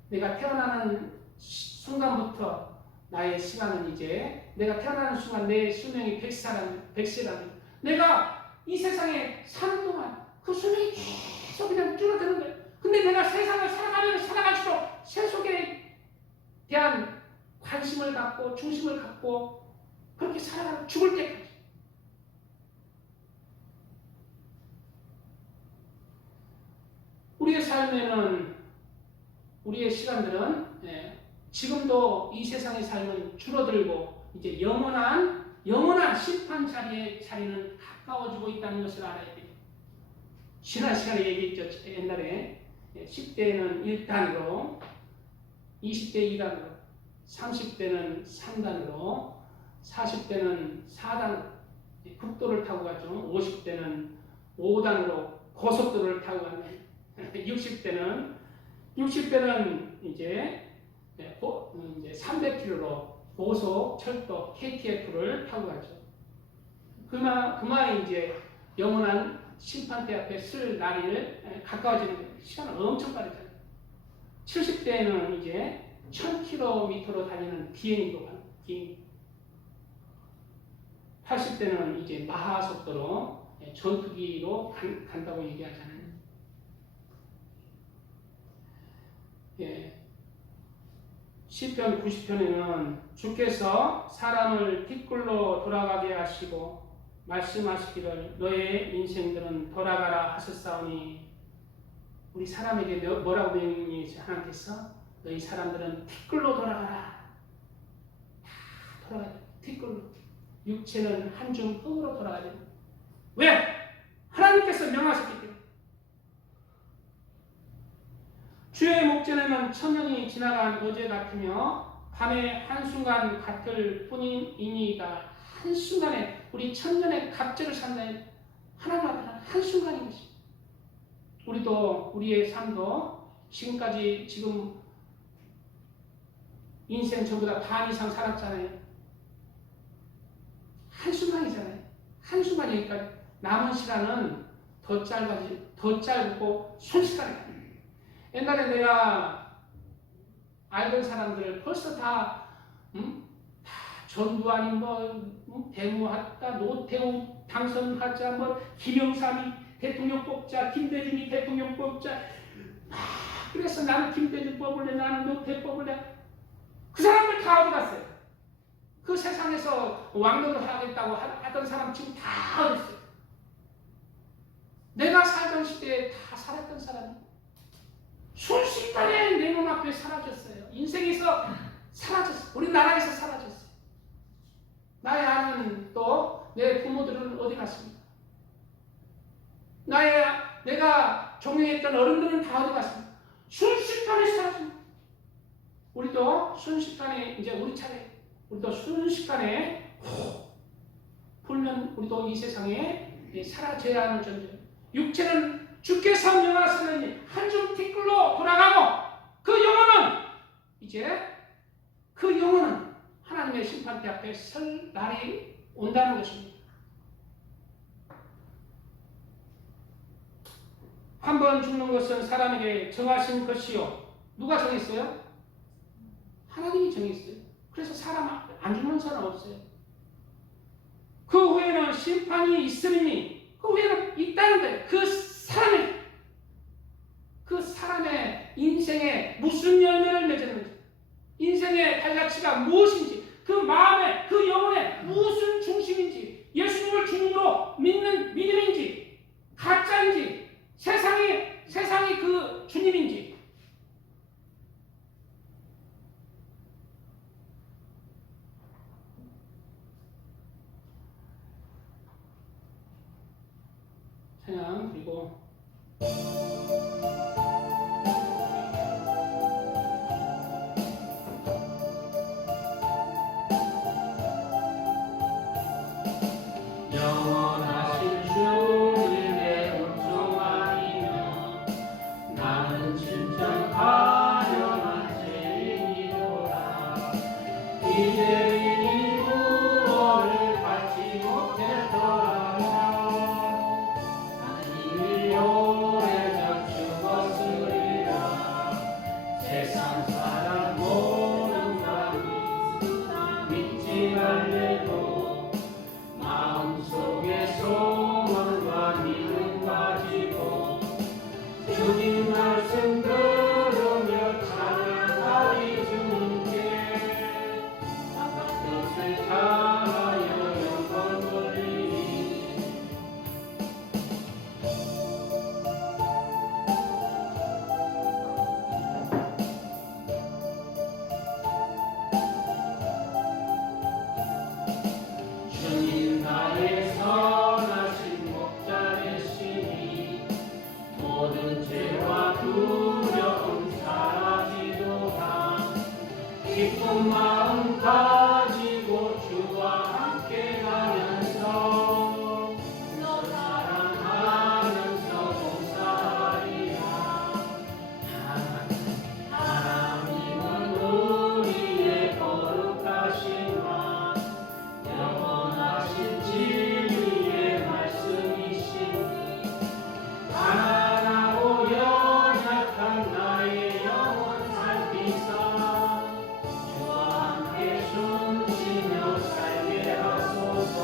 내가 태어나는 순간부터 나의 시간은 이제 내가 태어나는 순간 내 수명이 100세라면 내가 이 세상에 사는 동안 그 수명이 계속 그냥 줄어드는 거예요. 근데 내가 세상을 살아갈수록 세속에 대한 관심을 갖고 중심을 갖고 그렇게 살아가는 죽을 때까지. 우리의 삶에는 우리의 시간들은 지금도 이 세상의 삶은 줄어들고 이제 영원한 심판 자리는 가까워지고 있다는 것을 알아야 돼요. 지난 시간에 얘기했죠. 옛날에 10대는 1단으로, 20대 2단으로, 30대는 3단으로, 40대는 4단으로 국도를 타고 가죠. 50대는 5단으로 고속도로를 타고 가는 60대는 이제 300km로 고속 철도 KTX를 타고 가죠. 그만 이제 영원한 심판대 앞에 쓸 날이 가까워지는 거예요. 시간은 엄청 빠르잖아요. 70대는 이제 1000km로 달리는 비행기로 가는 비행기. 80대는 이제 마하속도로 전투기로 간다고 얘기하잖아요. 시편 90편에는 주께서 사람을 뒷굴로 돌아가게 하시고 말씀하시기를 너의 인생들은 돌아가라 하셨사오니, 우리 사람에게 뭐라고 명령이 하나님께서 너희 사람들은 뒷굴로 돌아가라. 다 돌아가야 돼. 뒷굴로. 육체는 한줌 흙으로 돌아가야 돼. 왜? 하나님께서 명하셨기 때문에. 주의 목전에는 천년이 지나간 어제 같으며 밤의 한순간 같을 뿐이니이다. 한순간에 우리 천년의 갑절을 산다는 하나님 앞에는 한순간인 것입니다. 우리도 우리의 삶도 지금 인생 전부 다 반 이상 살았잖아요. 한순간이잖아요. 한순간이니까 남은 시간은 더 짧고 순식간에. 옛날에 내가 알던 사람들 벌써 다 전두환이 대무하다, 노태우 당선하자, 김영삼이 대통령 뽑자, 김대중이 대통령 뽑자. 그래서 나는 김대중 뽑을래, 나는 노태우 뽑을래. 그 사람들 다 어디 갔어요? 그 세상에서 왕노를 하겠다고 하던 사람 지금 다 어디 있어요? 내가 살던 시대에 다 살았던 사람이 순식간에 내 눈앞에 사라졌어요. 인생에서 사라졌어요. 우리나라에서 사라졌어요. 나의 아는 또 내 부모들은 어디 갔습니까? 내가 존경했던 어른들은 다 어디 갔습니까? 순식간에 사라집니다. 우리도 순식간에 이제 우리 차례. 우리도 순식간에 불면 우리도 이 세상에 사라져야 하는 존재. 육체는 주께서 명하시는 한줌 뒷굴로 돌아가고 그 영혼은 하나님의 심판대 앞에 설 날이 온다는 것입니다. 한 번 죽는 것은 사람에게 정하신 것이요. 누가 정했어요? 하나님이 정했어요. 그래서 사람 안 죽는 사람 없어요. 그 후에는 심판이 있으니 그 후에는 있다는데 그 사람의 인생에 무슨 열매를 맺었는지, 인생의 발자취가 무엇인지, 그 마음에 그 영혼에 무슨 중심인지, 예수님을 주님으로 믿는 믿음인지 가짜인지, 세상이 그 주님인지, 찬양. 그리고 영원하신 주님의 은총하이며 나는 진정 가련한 죄인이로다. 이제는 구원을 받지 못했더라면 이미 오래전 죽었으리라. 세상 사람 모든 사람이 믿지 말래도 마음속에 소망과 믿음 가지고 주님 말씀 들으며 찬양하리. 주님께 뜻을 다하여 영광 돌리니 주님 나의 선하신 목자 되시니 모든 죄와 두려움 사라지도다. 기쁜 마음 가지고 주와 함께 가면서 너 사랑하면서 봉사하리라. 하나님은 우리의 거룩하시마 영원하신 진리의 말씀이시니 가난하고 연약한 나의 영혼 살피사 주와 함께 숨쉬며 살게 하소서.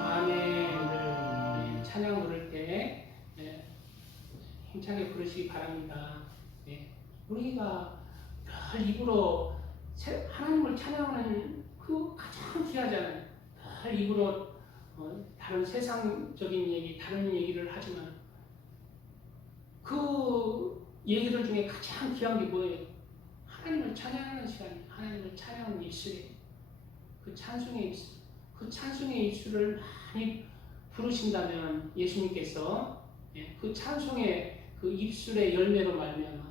아멘. 찬양 부를 때 힘차게 부르시기 바랍니다. 우리가 늘 입으로 하나님을 찬양하는 그 가장 귀하잖아요. 늘 입으로 다른 세상적인 얘기, 다른 얘기를 하지만 그 얘기들 중에 가장 귀한 게 뭐예요? 하나님을 찬양하는 시간이에요. 하나님을 찬양하는 입술이에요. 그 찬송의 입술, 그 찬송의 입술을 많이 부르신다면 예수님께서 그 찬송의 그 입술의 열매로 말미암아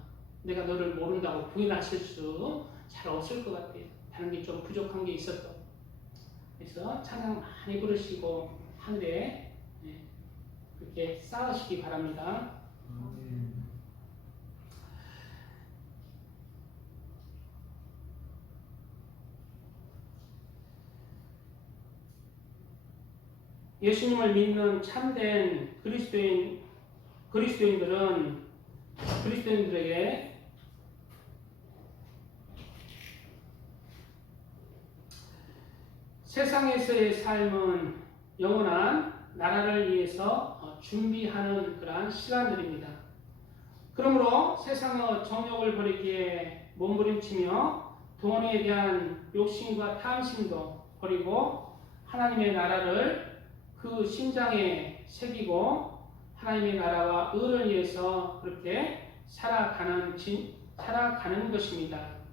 내가 너를 모른다고 부인하실 수 잘 없을 것 같아요. 다른 게 좀 부족한 게 있었던. 그래서 찬양 많이 부르시고 하늘에 그렇게 쌓으시기 바랍니다. 예수님을 믿는 참된 그리스도인들에게 세상에서의 삶은 영원한 나라를 위해서 준비하는 그러한 시간들입니다. 그러므로 세상의 정욕을 버리기에 몸부림치며 돈에 대한 욕심과 탐심도 버리고 하나님의 나라를 그 심장에 새기고 하나님의 나라와 의를 위해서 그렇게 살아가는 것입니다.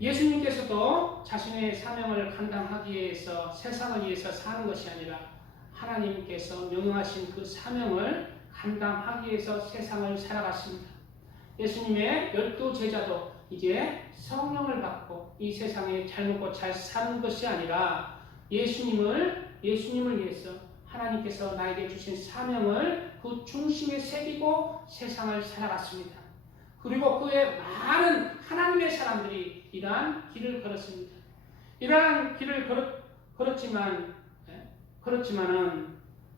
예수님께서도 자신의 사명을 감당하기 위해서 세상을 위해서 사는 것이 아니라 하나님께서 명령하신 그 사명을 감당하기 위해서 세상을 살아갔습니다. 예수님의 12 제자도 이제 성령을 받고 이 세상에 잘 먹고 잘 사는 것이 아니라 예수님을 위해서 하나님께서 나에게 주신 사명을 그 중심에 새기고 세상을 살아갔습니다. 그리고 그에 많은 하나님의 사람들이 이러한 길을 걸었습니다. 이러한 길을 걸었지만은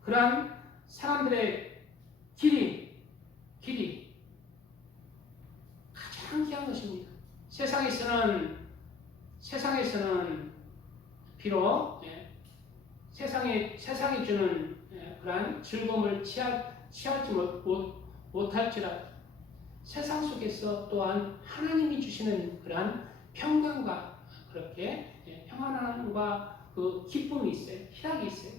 그러한 사람들의 길이 가장 귀한 것입니다. 세상에서는 비록 세상이 주는 그러한 즐거움을 취하지 못할지라도 세상 속에서 또한 하나님이 주시는 그러한 평강과 그렇게 평안함과 그 기쁨이 있어요. 희락이 있어요.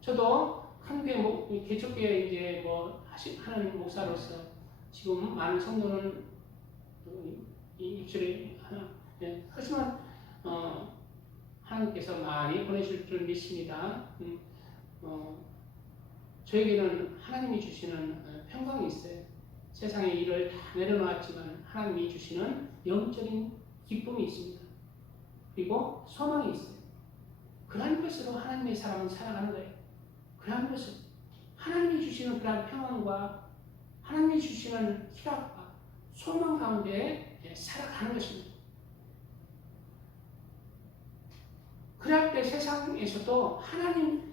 저도 한교회 개척교회 이제 하는 목사로서 지금 많은 성도는 입술이 하나 하지만 하나님께서 많이 보내실 줄 믿습니다. 저에게는 하나님이 주시는 평강이 있어요. 세상의 일을 다 내려놓았지만 하나님이 주시는 영적인 기쁨이 있습니다. 그리고 소망이 있어요. 그러한 것으로 하나님의 사람은 살아가는 거예요. 그러한 것으로 하나님이 주시는 그러한 평안과 하나님이 주시는 희락과 소망 가운데 살아가는 것입니다. 그럴 때 세상에서도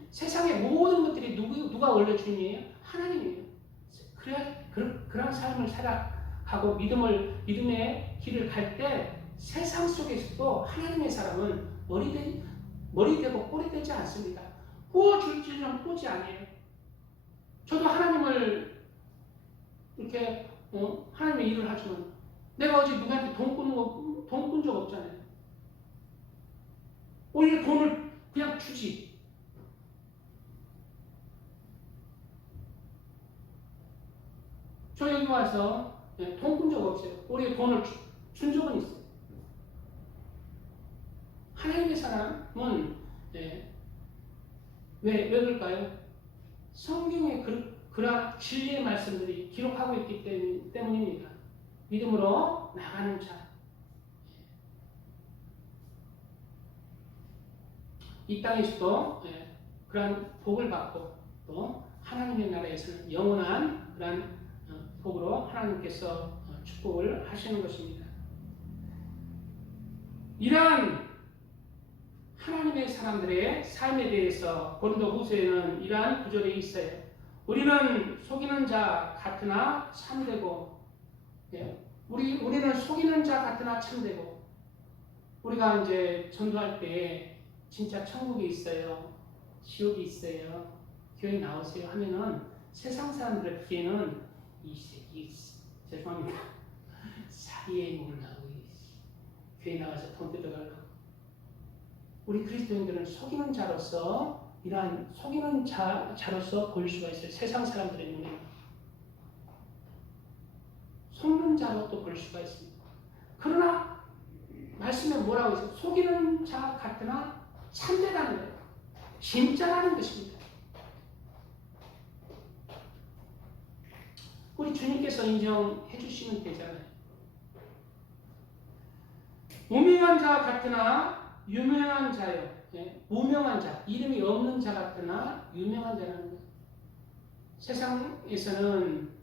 세상의 모든 것들이 누가 원래 주인이에요? 하나님이에요. 그런 삶을 살아가고 믿음의 길을 갈 때 세상 속에서도 하나님의 사람은 머리 되고 꼬리 되지 않습니다. 구워줄 줄은 꾸지 아니에요. 저도 하나님을 이렇게 하나님의 일을 하지만 내가 어제 누구한테 돈 꾼 적 없잖아요. 오히려 돈을 그냥 주지. 저 여기 와서 돈 꾼 적 없어요. 오히려 돈을 준 적은 있어요. 하나님의 사람은 왜 그럴까요? 성경에 그러한 진리의 말씀들이 기록하고 있기 때문입니다. 믿음으로 나가는 자. 이 땅에서도 그러한 복을 받고 또 하나님의 나라에서는 영원한 그러한 복으로 하나님께서 축복을 하시는 것입니다. 이러한 하나님의 사람들의 삶에 대해서 고린도후서에는 이러한 구절이 있어요. 우리는 속이는 자 같으나 참되고, 우리는 속이는 자 같으나 참되고, 우리가 이제 전도할 때 진짜 천국이 있어요, 지옥이 있어요, 교회 나오세요 하면은 세상 사람들의 귀에는 이 새끼 죄송합니다 사리에 몰라고 교회 나가서 돈 뜯어가려고. 우리 그리스도인들은 속이는 자로서 이러한 속이는 자로서 보일 수가 있어요. 세상 사람들의 눈에 속는 자로 또 볼 수가 있습니다. 그러나 말씀에 뭐라고 있어요? 속이는 자 같으나 참되다는 거예요. 진짜라는 것입니다. 우리 주님께서 인정해 주시면 되잖아요. 무명한 자 같으나 유명한 자요. 무명한 자, 이름이 없는 자 같으나 유명한 자라는 거예요. 세상에서는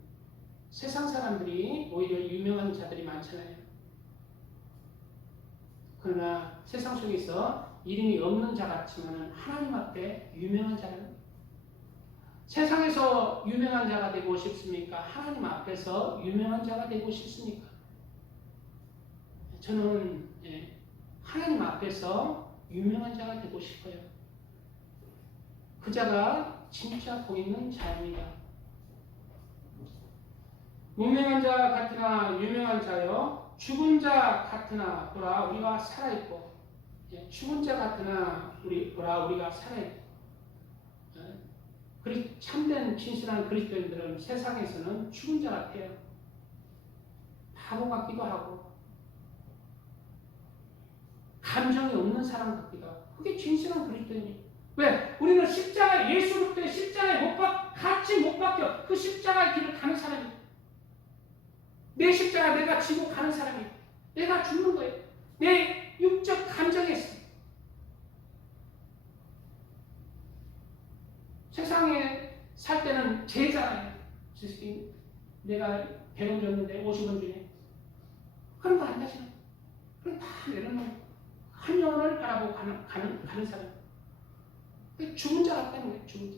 세상 사람들이 오히려 유명한 자들이 많잖아요. 그러나 세상 속에서 이름이 없는 자 같지만 하나님 앞에 유명한 자라는 거예요. 세상에서 유명한 자가 되고 싶습니까? 하나님 앞에서 유명한 자가 되고 싶습니까? 저는 하나님 앞에서 유명한 자가 되고 싶어요. 그 자가 진짜 복 있는 자입니다. 무명한 자 같으나 유명한 자요, 죽은 자 같으나 보라 우리가 살아있고, 죽은 자 같으나 보라 우리가 살아있고. 참된 진실한 그리스도인들은 세상에서는 죽은 자 같아요. 바보 같기도 하고 감정이 없는 사람 같기도 하고. 그게 진실한 그리스도인이에요. 왜? 우리는 예수 그리스도의 십자가에 같이 못 박혀 그 십자가의 길을 가는 사람이에요. 내 십자가 내가 지고 가는 사람이에요. 내가 죽는 거예요. 내 육적 감정에서. 세상에 살 때는 제잖아요. 내가 100원 줬는데 50원 주네. 그런 거 안 다시는. 그럼 다 내려놓고 한 영혼을 바라보고 가는 사람. 죽은 자 같다는 거예요. 죽은 자.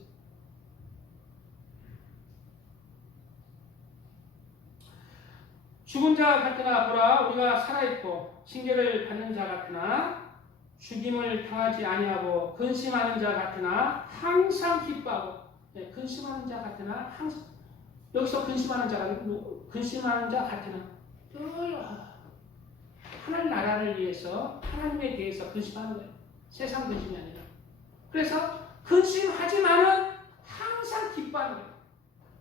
죽은 자 같으나 보라 우리가 살아있고 징계를 받는 자 같으나 죽임을 당하지 아니하고 근심하는 자 같으나 항상 기뻐하고 근심하는 자 같으나 항상 여기서 근심하는 자 같으나 늘 하나님 나라를 위해서 하나님에 대해서 근심하는 거예요. 세상 근심이 아니라. 그래서 근심하지만은 항상 기뻐하는 거예요.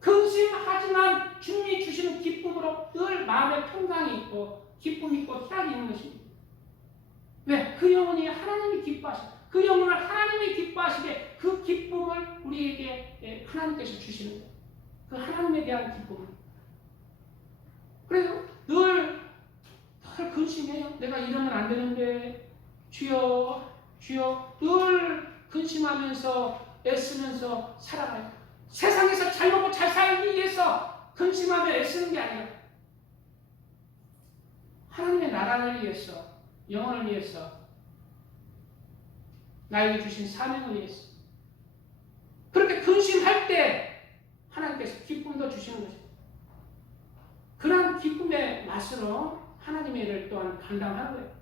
근심하지만 주님이 주시는 기쁨으로 늘 마음에 평강이 있고 기쁨이 있고 희락이 있는 것입니다. 왜? 그 영혼이 하나님이 기뻐하시고 그 영혼을 하나님이 기뻐하시되 그 기쁨을 우리에게 하나님께서 주시는 거예요. 그 하나님에 대한 기쁨을. 그래서 늘 근심해요. 내가 이러면 안 되는데 주여 늘 근심하면서 애쓰면서 살아가요. 세상에서 잘 먹고 잘 살기 위해서 근심하며 애쓰는 게 아니라 하나님의 나라를 위해서 영혼을 위해서 나에게 주신 사명을 위해서 그렇게 근심할 때 하나님께서 기쁨도 주시는 것입니다. 그런 기쁨의 맛으로 하나님의 일을 또한 감당하는 거예요.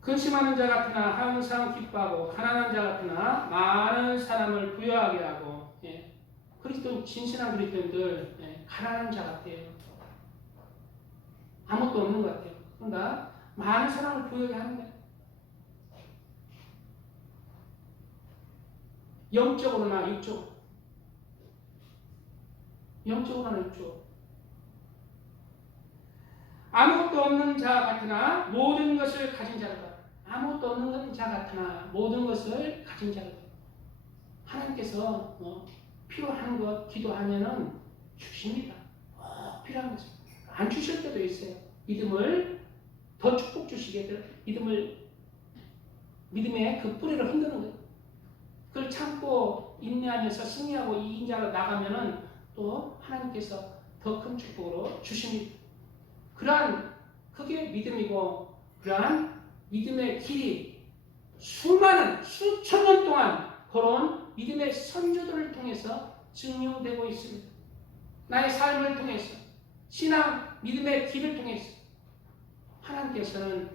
근심하는 자 같으나 항상 기뻐하고 가난한 자 같으나 많은 사람을 부유하게 하고 그리스도 진실한 그리스도인들 가난한 자 같아요. 아무것도 없는 것 같아요. 그러니까 많은 사람을 부유하게 하는 거예요. 영적으로나 육적으로. 영적으로나 육적으로. 아무것도 없는 자 같으나 모든 것을 가진 자라. 아무것도 없는 자 같으나 모든 것을 가진 자라. 하나님께서 필요한 것 기도하면은 주십니다. 필요한 것을. 안 주실 때도 있어요. 믿음을 더 축복 주시게 믿음의 그 뿌리를 흔드는 거예요. 그걸 참고 인내하면서 승리하고 이긴 자로 나가면은 또 하나님께서 더 큰 축복으로 주십니다. 그러한 그게 믿음이고 그러한 믿음의 길이 수많은 수천 년 동안 걸어온 믿음의 선조들을 통해서 증명되고 있습니다. 나의 삶을 통해서 신앙 믿음의 길을 통해서 하나님께서는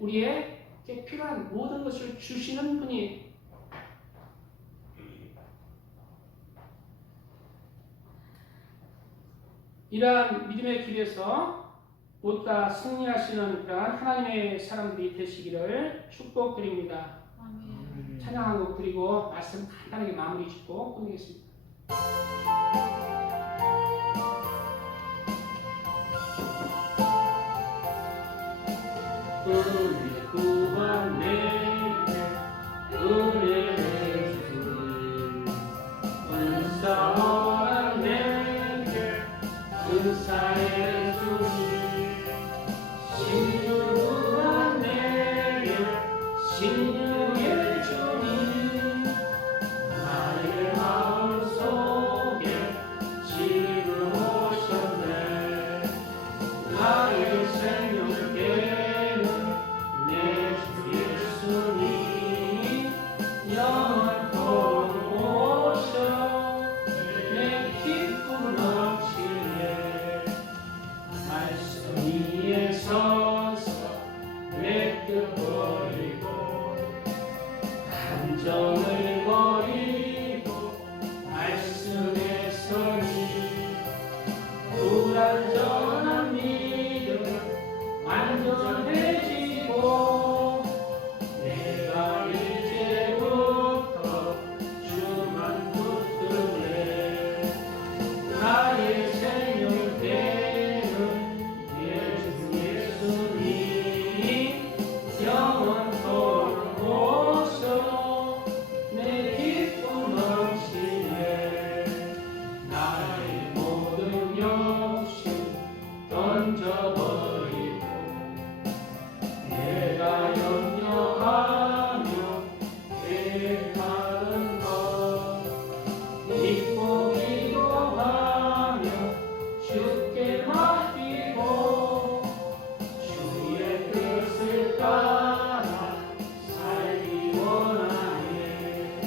우리에게 필요한 모든 것을 주시는 분이 이러한 믿음의 길에서 모두가 승리하시는 그러한 하나님의 사람들이 되시기를 축복드립니다. 찬양 한 곡 드리고 말씀 간단하게 마무리 짓고 끝내겠습니다. 은혜 구원 내게 은혜를 주님 은사와 내게 은사의 주님 신유와 내게 신유의 주님 나의 마음속에 지금 오셨네 나의 생명께 감정을 버리고 말씀에 서니 불완전한 믿음 완전해지고 내가 이제부터 주만 붙들래 나의 생명 되는 예수 예수님 영원토록 오셔 내 기쁨 넘치네 나의 모든 욕심 주께 맡기고 주의 뜻을 따라 살기 원하네.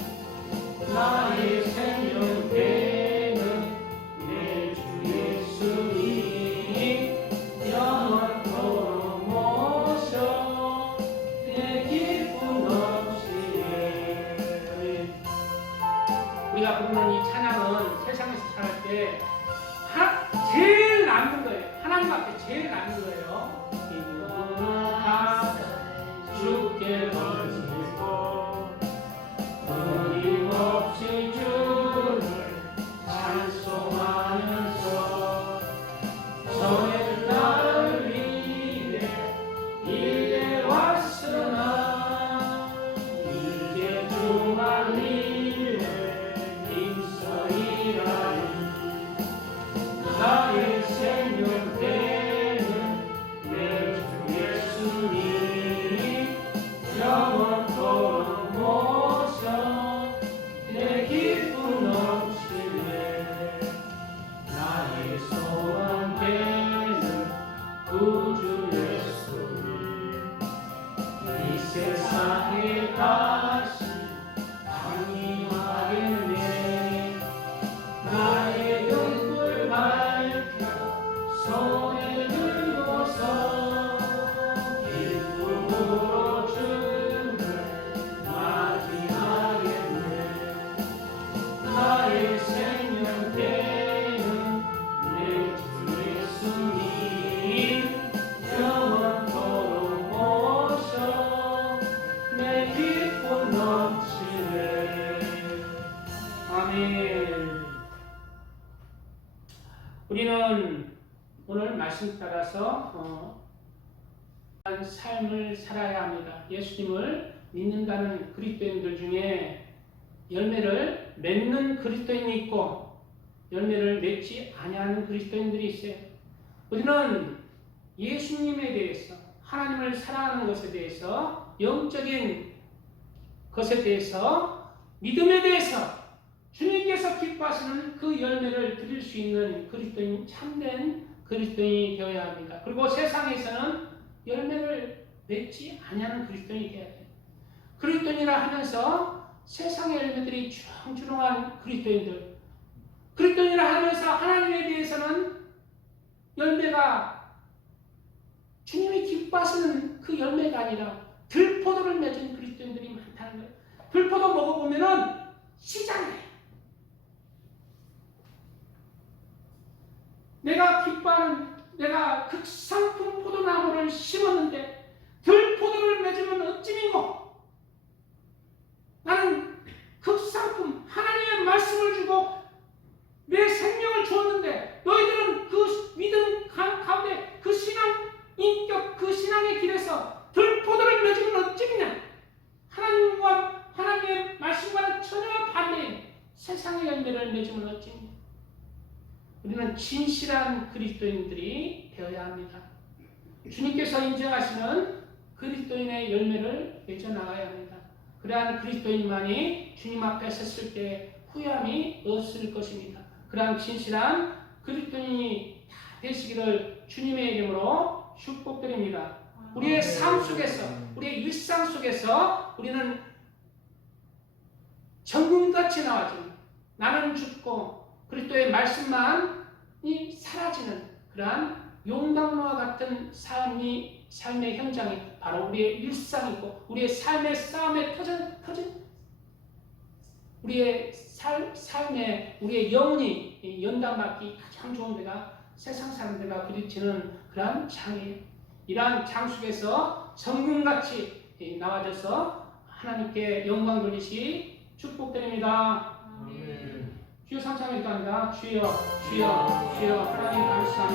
나의 생명 되는 내 주 예수님 영원토록 모셔 내 기쁨 넘치네. 우리가 부르는 이 찬양은 세상에서 살할 때 제일 남는 거예요. 하나님 앞에 제일 남는 거예요. 기쁨을 주께 던지고 끊임없이 주를 찬송하면서 전에 나를 위해 일해 왔으나 이제 주만 위해 힘써이라니. 나의 생명 되는 내 주 예수님 영원토록 모셔 내 기쁨 넘치네. 나의 소원 되는 구주 예수님 이 세상에 다시 강림하겠네. 나의 등불 밝혀 손에 들고서 기쁨으로 주를 맞이하겠네. 나의 생명 되는 내 주 예수님 영원토록 모셔 내 기쁨 넘치네. 아멘. 우리는 오늘 말씀 따라서 삶을 살아야 합니다. 예수님을 믿는다는 그리스도인들 중에 열매를 맺는 그리스도인이 있고 열매를 맺지 아니하는 그리스도인들이 있어요. 우리는 예수님에 대해서 하나님을 사랑하는 것에 대해서 영적인 것에 대해서 믿음에 대해서 주님께서 기뻐하시는 그 열매를 드릴 수 있는 그리스도인, 참된 그리스도인이 되어야 합니다. 그리고 세상에서는 열매를 맺지 아니하는 그리스도인이 되어야 돼요. 그리스도인이라 하면서 세상의 열매들이 주렁주렁한 그리스도인들, 그리스도인이라 하면서 하나님에 대해서는 열매가 주님이 기뻐하시는 그 열매가 아니라 들포도를 맺은 그리스도인들이 많다는 거예요. 들포도 먹어보면은 시장이에요. 내가 기뻐하는, 내가 극상품 포도나무를 심었는데 들포도를 맺으면 어찌민고? 나는 극상품 하나님의 말씀을 주고 내 생명을 주었는데 너희들은 그 믿음 가운데 그 신앙 인격 그 신앙의 길에서 들포도를 맺으면 어찌미냐? 하나님과 하나님의 말씀과는 전혀 반대인 세상의 열매를 맺으면 어찌미냐? 우리는 진실한 그리스도인들이 되어야 합니다. 주님께서 인정하시는 그리스도인의 열매를 맺어 나가야 합니다. 그러한 그리스도인만이 주님 앞에 섰을 때 후회함이 없을 것입니다. 그러한 진실한 그리스도인이 되시기를 주님의 이름으로 축복드립니다. 우리의 삶 속에서, 우리의 일상 속에서 우리는 정금같이 나와집니다. 나는 죽고 그리스도의 말씀만이 사라지는 그러한 용담로와 같은 삶의 현장이 바로 우리의 일상이고 우리의 삶의 싸움에 터진 우리의 삶에 우리의 영혼이 연단받기 가장 좋은 데가 세상 사람들과 부딪히는 그러한 장이에요. 이러한 장 속에서 정금같이 나와져서 하나님께 영광 돌리시 축복드립니다. 아멘. 주여 삼창을 기도합니다. 주여, 주여, 주여 하나님 감사합니다.